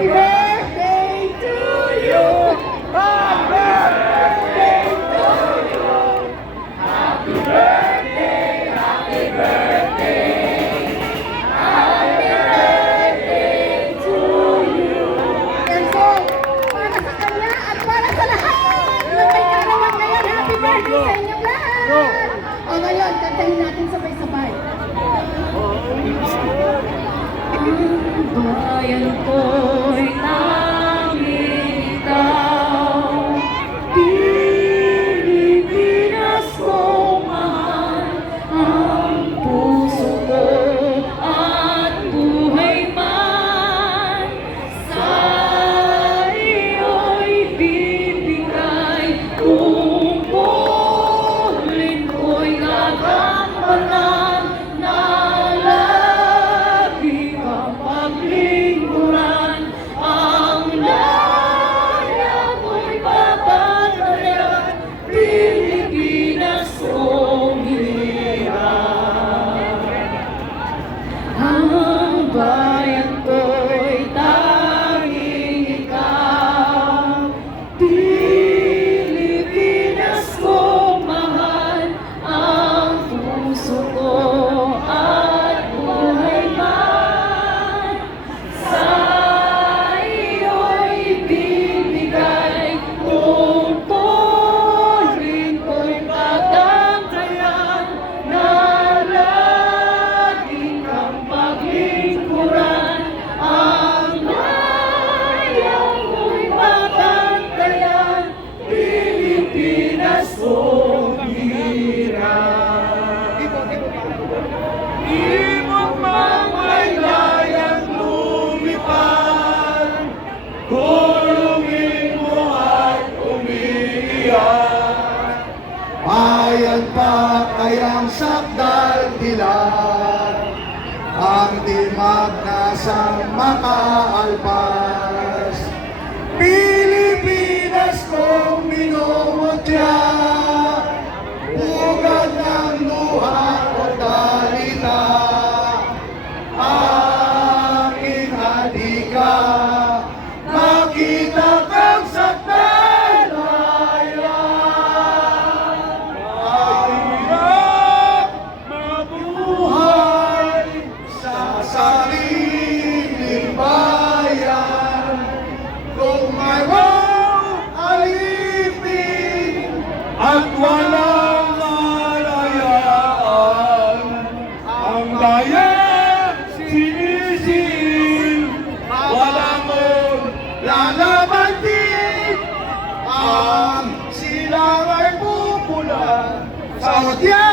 Happy birthday to you! Happy birthday to you! Happy birthday, happy birthday! Happy birthday to you! And so, para sa kanya at para sa lahat na may kaarawan ngayon, happy birthday sa inyong lahat! O ngayon, kantahin natin sabay-sabay. Bayan ko'y tanging ikaw, Pilipinas kong mahal, ang puso ko at buhay man, sa iyo'y bibigay, tungkulin ko'y gagampanan, na lagi kang paglingkuran, ang laya ko'y babatayan, Pilipinas kong hirap. Ang bayan ko'y tanging ikaw, Pilipinas kong mahal, ang puso ko at buhay man, sa iyo'y bibigay, tungkulin ko'y pagdantayan, na lagi kang paglingkuran, ang laya ko'y pabantayan, Pilipinas kong hirap. Ibang mamalayang lumipad, kulungin mo at umiiyak. Bayan pa kayang sakdal dilag, ang timag na sang makaalpas. Pilipinas kong minumutya, bugad ng luha o dalita, aking hadika, nakita kang sakdalaya. Mahirap mabuhay sa sariling bayan, kung mayroong alipin at walang kalayaan, ang bayan sinisil, walang lalaban din, ang silang ay pupula sa hotya.